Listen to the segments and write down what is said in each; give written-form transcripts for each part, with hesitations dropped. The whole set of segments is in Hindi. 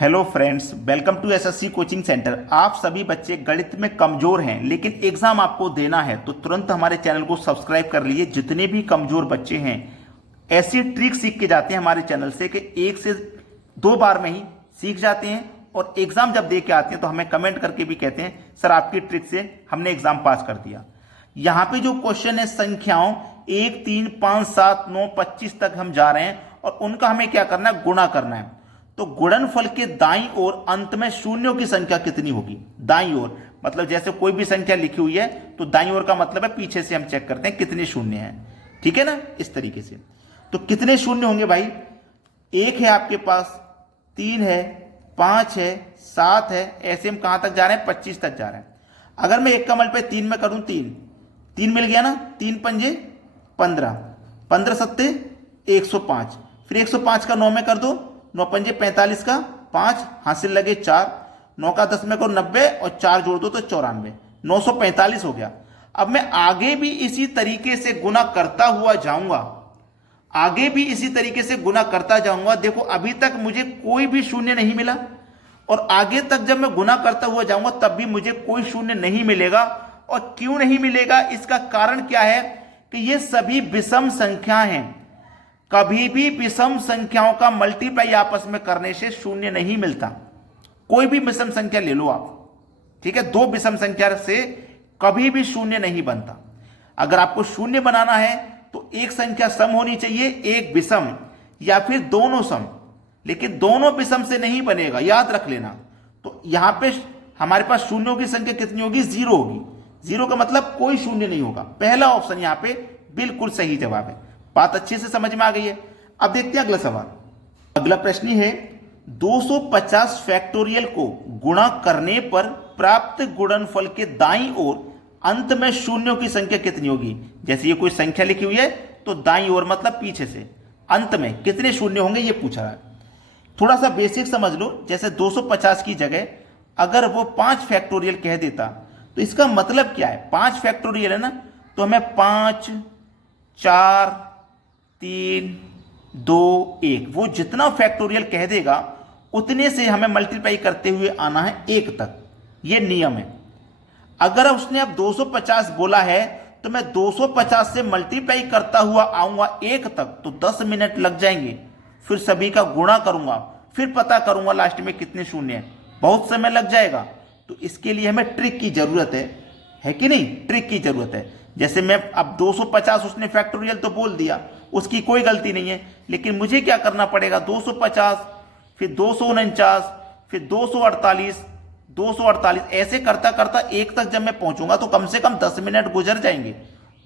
Hello friends, welcome to SSC coaching centre. आप सभी बच्चे गणित में कमजोर हैं लेकिन एग्जाम आपको देना है तो तुरंत हमारे चैनल को सब्सक्राइब कर लीजिए। जितने भी कमजोर बच्चे हैं ऐसी ट्रिक सीख के जाते हैं हमारे चैनल से कि 1 से 2 बार में ही सीख जाते हैं और एग्जाम जब दे के आते हैं तो हमें कमेंट करके भी कहते हैं सर आपकी ट्रिक से हमने एग्जाम पास कर दिया। यहाँ पे जो क्वेश्चन है संख्याओं 1, 3, 5, 7, 9, 25 तक हम जा रहे हैं और उनका हमें क्या करना है, गुणा करना है। तो गुणनफल के दाईं ओर अंत में शून्यों की संख्या कितनी होगी। दाईं ओर मतलब जैसे कोई भी संख्या लिखी हुई है तो दाईं ओर का मतलब है पीछे से हम चेक करते हैं कितने शून्य हैं, ठीक है ना, इस तरीके से। तो कितने शून्य होंगे भाई, 1 है आपके पास, 3 है, 5 है, 7 है, ऐसे हम कहां तक जा रहे हैं, 25 तक जा रहे हैं। अगर मैं 1 का मल्टीप्लाई 3 में करूं, 3 मिल गया ना, 3 पंजे 15, 15 सत्ते 105, फिर 105 का 9 में कर दो, 9 पंजे 45 का 5 हासिल लगे 4, 9 का 10 में करो 90 और 4 जोड़ दो तो 94, 945 हो गया। अब मैं आगे भी इसी तरीके से गुना करता हुआ जाऊंगा, आगे भी इसी तरीके से गुना करता जाऊंगा। देखो अभी तक मुझे कोई भी शून्य नहीं मिला और आगे तक जब मैं गुना करता हुआ जाऊंगा तब भी मुझे कोई शून्य नहीं मिलेगा। और क्यों नहीं मिलेगा, इसका कारण क्या है कि ये सभी विषम संख्या हैं। कभी भी विषम संख्याओं का मल्टीप्लाई आपस में करने से शून्य नहीं मिलता। कोई भी विषम संख्या ले लो आप, ठीक है, 2 विषम संख्या से कभी भी शून्य नहीं बनता। अगर आपको शून्य बनाना है तो एक संख्या सम होनी चाहिए, एक विषम, या फिर दोनों सम, लेकिन दोनों विषम से नहीं बनेगा, याद रख लेना। तो यहां पे हमारे पास शून्यों की संख्या कितनी होगी, 0 होगी। 0 का मतलब कोई शून्य नहीं होगा। पहला ऑप्शन यहां पे बिल्कुल सही जवाब है। बात अच्छे से समझ में आ गई है। अब देखते हैं अगला सवाल। अगला प्रश्न है 250 फैक्टोरियल को गुणा करने पर प्राप्त गुणनफल के दाईं ओर अंत में शून्यों की संख्या कितनी होगी। जैसे ये कोई संख्या लिखी हुई है तो दाईं ओर मतलब पीछे से अंत में कितने शून्य होंगे ये पूछ रहा है। थोड़ा सा बेसिक समझ लो। जैसे 250 की जगह अगर वो 5 फैक्टोरियल कह देता तो इसका मतलब क्या है, 5 फैक्टोरियल है ना, तो हमें 5, 4, 3, 2, 1, वो जितना फैक्टोरियल कह देगा उतने से हमें मल्टीप्लाई करते हुए आना है 1 तक। ये नियम है। अगर उसने अब 250 बोला है तो मैं 250 से मल्टीप्लाई करता हुआ आऊंगा 1 तक, तो 10 मिनट लग जाएंगे। फिर सभी का गुणा करूंगा, फिर पता करूंगा लास्ट में कितने शून्य हैं, बहुत समय लग जाएगा। तो इसके लिए हमें ट्रिक की जरूरत है कि नहीं, ट्रिक की जरूरत है। जैसे मैं अब 250 उसने फैक्टोरियल तो बोल दिया, उसकी कोई गलती नहीं है, लेकिन मुझे क्या करना पड़ेगा, 250 फिर 249 फिर 248 248 ऐसे करता करता 1 तक जब मैं पहुंचूंगा तो कम से कम 10 मिनट गुजर जाएंगे।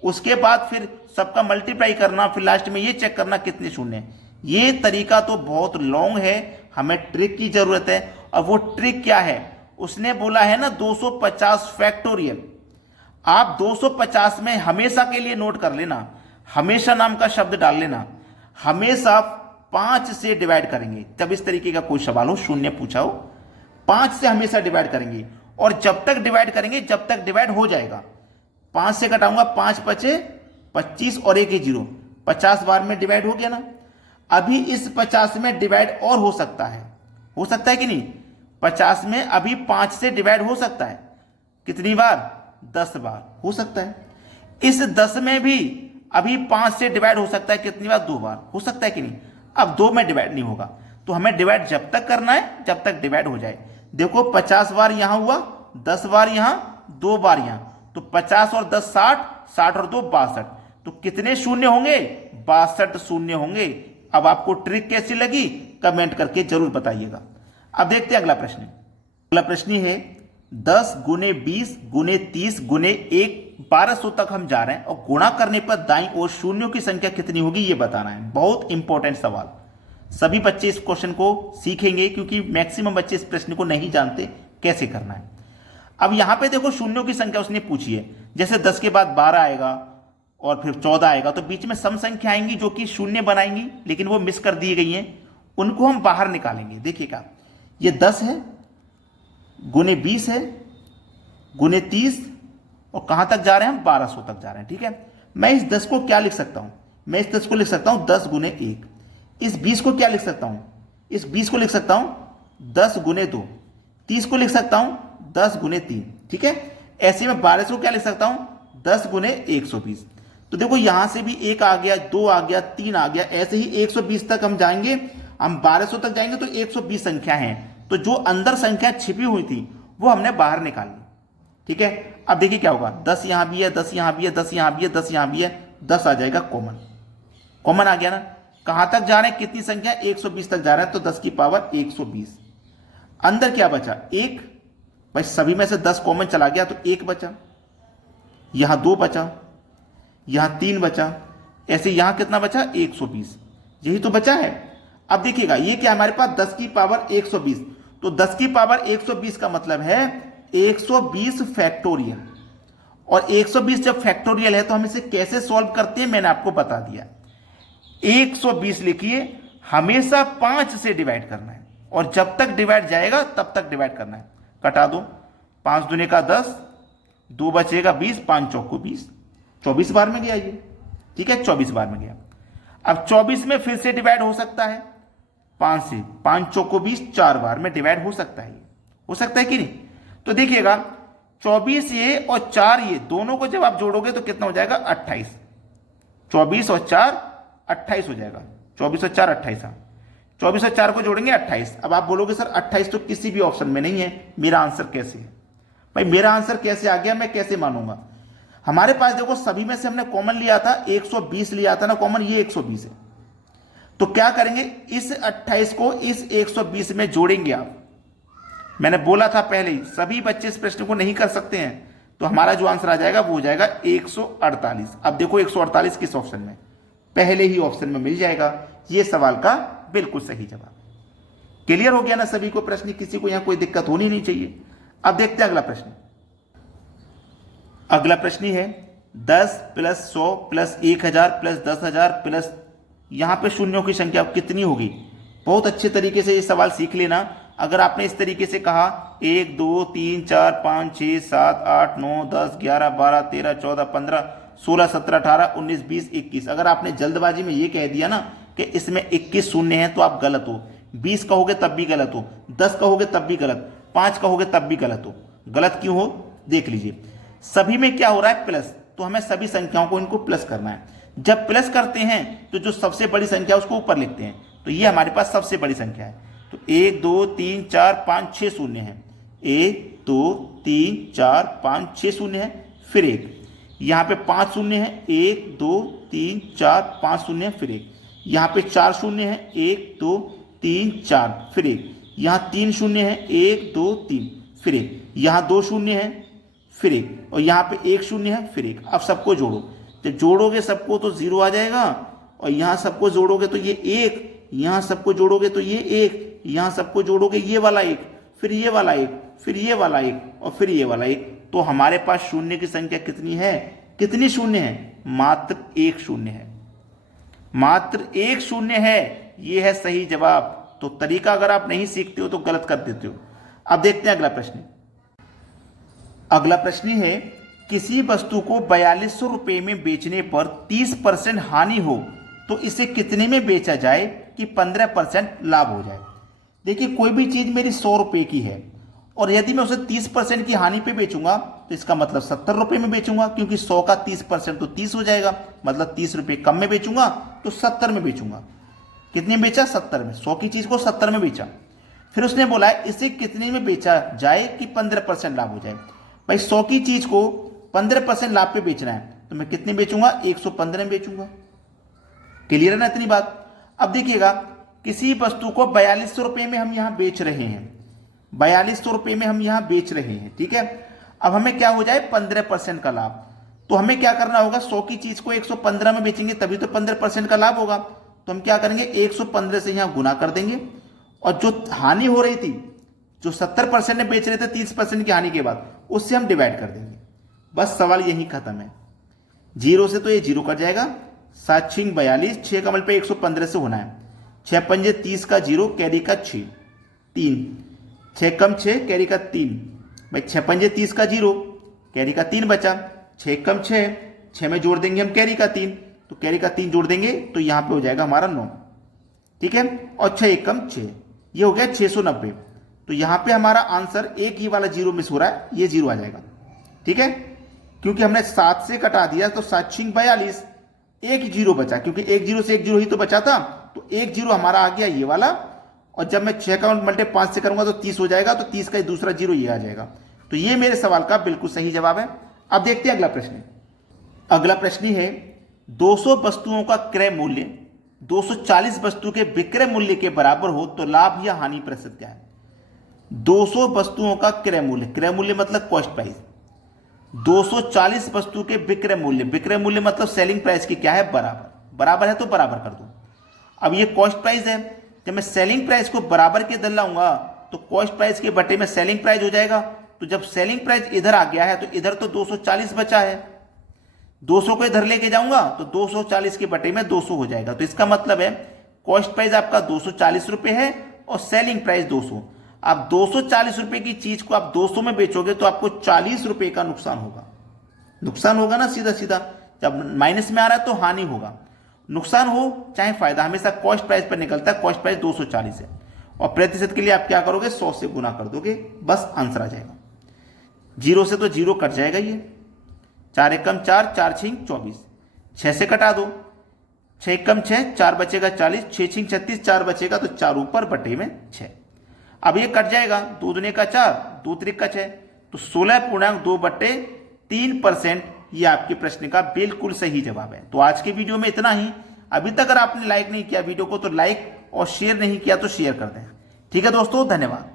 उसके बाद फिर सबका मल्टीप्लाई करना, फिर लास्ट में ये चेक करना कितने शून्य हैं। ये तरीका तो बहुत लॉन्ग है, हमें ट्रिक की जरूरत है। और वो ट्रिक क्या है, उसने बोला है ना 250 फैक्टोरियल। आप 250 में हमेशा के लिए नोट कर लेना, हमेशा नाम का शब्द डाल लेना, हमेशा 5 से डिवाइड करेंगे। जब इस तरीके का कोई सवाल हो, शून्य पूछा हो, 5 से हमेशा डिवाइड करेंगे और जब तक डिवाइड करेंगे जब तक डिवाइड हो जाएगा। 5 से घटाऊंगा, 5 बचे 25 और 1 0, 50 बार में डिवाइड हो गया ना। अभी इस 50 में डिवाइड और हो सकता है कि नहीं, 50 में अभी 5 से डिवाइड हो सकता है, कितनी बार, 10 बार हो सकता है। इस 10 में भी अभी 5 से डिवाइड हो सकता है, कितनी बार, 2 बार हो सकता है कि नहीं। अब 2 में डिवाइड नहीं होगा, तो हमें डिवाइड जब तक करना है जब तक डिवाइड हो जाए। देखो 50 बार यहां हुआ, 10 बार यहां, 2 बार यहां, तो 50 और 10 60, 60 और 2 62, तो कितने शून्य होंगे, 62 शून्य होंगे। अब आपको ट्रिक कैसी लगी कमेंट करके जरूर बताइएगा। अब देखते हैं अगला प्रश्न। अगला प्रश्न है 10 गुने 20 गुने 30 गुने 1 1200 तक हम जा रहे हैं और गुणा करने पर दाईं ओर शून्यों की संख्या कितनी होगी ये बताना है। बहुत इंपॉर्टेंट सवाल, सभी बच्चे इस क्वेश्चन को सीखेंगे क्योंकि मैक्सिमम बच्चे इस प्रश्न को नहीं जानते कैसे करना है। अब यहां पे देखो शून्यों की संख्या उसने पूछी है। जैसे 10 के बाद 12 आएगा और फिर 14 आएगा, तो बीच में सम संख्या आएंगी जो कि शून्य बनाएंगी, लेकिन वो मिस कर दी गई हैं, उनको हम बाहर निकालेंगे। देखिएगा, ये 10 है गुने 20 है गुने 30 और कहां तक जा रहे हैं हम, 1200 तक जा रहे हैं, ठीक है। मैं इस 10 को क्या लिख सकता हूं, मैं इस 10 को लिख सकता हूं 10 गुने 1। इस 20 को क्या लिख सकता हूं, इस 20 को लिख सकता हूं 10 गुने 2, 30 को लिख सकता हूं 10 गुने 3, ठीक है। ऐसे में 12 को क्या लिख सकता हूं 10 गुने 120। तो देखो यहां से भी 1 आ गया, 2 आ गया, 3 आ गया, ऐसे ही 120 तक हम जाएंगे। हम 1200 तक जाएंगे तो 120 संख्या है, तो जो अंदर संख्या छिपी हुई थी वो हमने बाहर निकाल ली, ठीक है। अब देखिए क्या होगा, 10 यहां भी है, 10 यहां भी है, 10 यहां भी है, 10 यहां भी है, 10 आ जाएगा कॉमन। कॉमन आ गया ना। कहां तक जा रहे हैं, कितनी संख्या, 120 तक जा रहा है, तो 10 की पावर 120। अंदर क्या बचा, 1। भाई सभी में से 10 कॉमन चला गया तो 1 बचा, यहां 2 बचा, यहां 3 बचा, ऐसे यहां कितना बचा 120, यही तो बचा है। अब देखिएगा ये क्या, हमारे पास 10 की पावर 120, तो 10 की पावर 120 का मतलब है 120 फैक्टोरियल। और 120 जब फैक्टोरियल है तो हम इसे कैसे सॉल्व करते हैं मैंने आपको बता दिया। 120 लिखिए, हमेशा 5 से डिवाइड करना है, और जब तक डिवाइड जाएगा तब तक डिवाइड करना है। कटा दो, 5 दूने का 10, 2 बचेगा 20, 5 चौको 20, 24 बार में गया ये, ठीक है, 24 बार में गया। अब 24 में फिर से डिवाइड हो सकता है, 5 से, 5 चौको 20, 4 बार में डिवाइड हो सकता है, हो सकता है कि नहीं। तो देखिएगा 24 ये और 4 ये दोनों को जब आप जोड़ोगे तो कितना हो जाएगा 28। 24 और 4 28 हो जाएगा, 24 और 4 28। 24 और 4 को जोड़ेंगे 28। अब आप बोलोगे सर 28 तो किसी भी ऑप्शन में नहीं है, मेरा आंसर कैसे है। भाई मेरा आंसर कैसे आ गया, मैं कैसे मानूंगा। हमारे पास देखो सभी में से हमने कॉमन लिया था, 120 लिया था ना कॉमन, ये 120 है। तो क्या करेंगे, इस 28 को इस 120 में जोड़ेंगे आप। मैंने बोला था पहले ही, सभी बच्चे इस प्रश्न को नहीं कर सकते हैं, तो हमारा जो आंसर आ जाएगा वो हो जाएगा 148। अब देखो 148 किस ऑप्शन में, पहले ही ऑप्शन में मिल जाएगा, ये सवाल का बिल्कुल सही जवाब। क्लियर हो गया ना सभी को प्रश्न, किसी को यहां कोई दिक्कत होनी नहीं चाहिए। अब देखते हैं अगला प्रश्न। अगला प्रश्न है 10 प्लस 100 प्लस 1000 प्लस 10,000 प्लस, यहां पे शून्यों की संख्या कितनी होगी। बहुत अच्छे तरीके से ये सवाल सीख लेना। अगर आपने इस तरीके से कहा 1 2 3 4 5 6 7 8 9 10 11 12 13 14 15 16 17 18 19 20 21, अगर आपने जल्दबाजी में ये कह दिया ना कि इसमें 21 शून्य हैं तो आप गलत हो। 20 कहोगे तब भी गलत हो, 10 कहोगे तब भी गलत, 5 कहोगे तब भी गलत हो। गलत क्यों हो, देख लीजिए। सभी में क्या हो रहा है प्लस, तो हमें सभी संख्याओं को इनको प्लस करना है। जब प्लस करते हैं तो जो सबसे बड़ी संख्या उसको ऊपर लिखते हैं, तो ये हमारे पास सबसे बड़ी संख्या है। तो 1 2 3 4 5 6 शून्य है, 1 2 3 4 5 6 शून्य है, फिर 1, यहाँ पे 5 शून्य है, 1 2 3 4 5 शून्य है, फिर 1, यहाँ पे 4 शून्य है, 1 2 3 4, फिर 1, यहाँ 3 शून्य है, 1 2 3, फिर 1, यहाँ 2 शून्य है, फिर 1, और यहाँ पे 1 शून्य है, फिर 1। अब सबको जोड़ो, जब जोड़ोगे सबको तो 0 आ जाएगा, और यहाँ सबको जोड़ोगे तो ये 1, यहाँ सबको जोड़ोगे तो ये 1, यहाँ सबको जोड़ोगे ये वाला 1, फिर ये वाला 1, फिर ये वाला 1, और फिर ये वाला 1। तो हमारे पास शून्य की संख्या कितनी है, कितनी शून्य है, मात्र 1 शून्य है, मात्र 1 शून्य है। ये है सही जवाब। तो तरीका अगर आप नहीं सीखते हो तो गलत कर देते हो। अब देखते हैं अगला प्रश्न। अगला प्रश्न है, किसी वस्तु को 4200 रुपये में बेचने पर 30% हानि हो तो इसे कितने में बेचा जाए कि 15% लाभ हो जाए। देखिए कोई भी चीज मेरी 100 रुपये की है, और यदि मैं उसे 30% की हानि पे बेचूंगा तो इसका मतलब 70 रुपये में बेचूंगा, क्योंकि 100 का 30% तो 30 हो जाएगा, मतलब 30 रुपये कम में बेचूंगा तो 70 में बेचूंगा। कितने में बेचा, 70 में। 100 की चीज को 70 में बेचा। फिर उसने बोला है इसे कितने में बेचा जाए कि 15% लाभ हो जाए। भाई 100 की चीज को 15% लाभ पे बेचना है, तो मैं कितने बेचूंगा, 115 में बेचूंगा। क्लियर है ना इतनी बात। अब देखिएगा, किसी वस्तु को 4200 रुपये में हम यहां बेच रहे हैं, 4200 रुपये में हम यहां बेच रहे हैं, ठीक है। अब हमें क्या हो जाए, 15% का लाभ। तो हमें क्या करना होगा, 100 की चीज को 115 में बेचेंगे तभी तो 15% का लाभ होगा। तो हम क्या करेंगे, 115 से यहां गुना कर देंगे, और जो हानि हो रही थी, जो 70% में बेच रहे थे 30% की हानि के बाद, उससे हम डिवाइड कर देंगे। बस सवाल यही खत्म है। 0 से तो ये 0 कट जाएगा, 7 6 42, 6 कमल पे 115 से होना है, 6 पंजे 30 का 0, कैरी का 6, 3, 6 कम 6, कैरी का 3। भाई 6 पंजे 30 का 0, कैरी का 3 बचा, 6 कम 6, 6 में जोड़ देंगे हम कैरी का 3, तो कैरी का 3 जोड़ देंगे तो यहां पे हो जाएगा हमारा 9, ठीक है। और 6 1 कम 6, ये हो गया 690। तो यहां पे हमारा आंसर एक ही वाला जीरो मिस हो रहा है, ये जीरो आ जाएगा। ठीक है, क्योंकि हमने 7 से कटा दिया तो 7 6 42, एक जीरो बचा, क्योंकि एक जीरो से एक जीरो ही तो बचा था, तो एक जीरो हमारा आ गया ये वाला। और जब मैं 6 का मल्टीप्लाई 5 से करूंगा तो 30 हो जाएगा, तो 30 का दूसरा जीरो ये आ जाएगा। तो ये मेरे सवाल का बिल्कुल सही जवाब है। अब देखते हैं अगला प्रश्न। अगला प्रश्न है 200 वस्तुओं का क्रय मूल्य 240 वस्तु के विक्रय मूल्य के बराबर हो तो लाभ या हानि प्रतिशत क्या है। 200 वस्तुओं का क्रय मूल्य मतलब कॉस्ट प्राइस, 240 वस्तु के विक्रय मूल्य मतलब सेलिंग प्राइस की क्या है, बराबर है तो बराबर कर दो। अब ये कॉस्ट प्राइस है, जब मैं सेलिंग प्राइस को बराबर के इधर लाऊंगा तो कॉस्ट प्राइस के बटे में सेलिंग प्राइस हो जाएगा। तो जब सेलिंग प्राइस इधर आ गया है तो इधर तो 240 बचा है, 200 को इधर लेके जाऊंगा तो 240 के बटे में 200 हो जाएगा। तो इसका मतलब है कॉस्ट प्राइस आपका 240 रुपए है और सेलिंग प्राइस 200। आप 240 रुपए की चीज को आप 200 में बेचोगे तो आपको 40 रुपए का नुकसान होगा ना, सीधा सीधा। जब माइनस में आ रहा है तो हानि होगा। नुकसान हो चाहे फायदा, हमेशा कॉस्ट प्राइस पर निकलता है। कॉस्ट प्राइस 240 है और प्रतिशत के लिए आप क्या करोगे, 100 से गुना कर दोगे, बस आंसर आ जाएगा। जीरो से तो जीरो कट जाएगा, ये 4 एकम 4, 4 छिंग 24, 6 से कटा दो, 6 एकम 6, 4 बचेगा 40, 6 छिंग 36, 4 बचेगा तो 4 ऊपर बटे में 6। अब ये कट जाएगा, 2 दूने का 4, 2 त्रिक का 6, तो 16.2/3%। ये आपके प्रश्न का बिल्कुल सही जवाब है। तो आज के वीडियो में इतना ही। अभी तक अगर आपने लाइक नहीं किया वीडियो को तो लाइक और शेयर नहीं किया तो शेयर कर दें। ठीक है दोस्तों, धन्यवाद।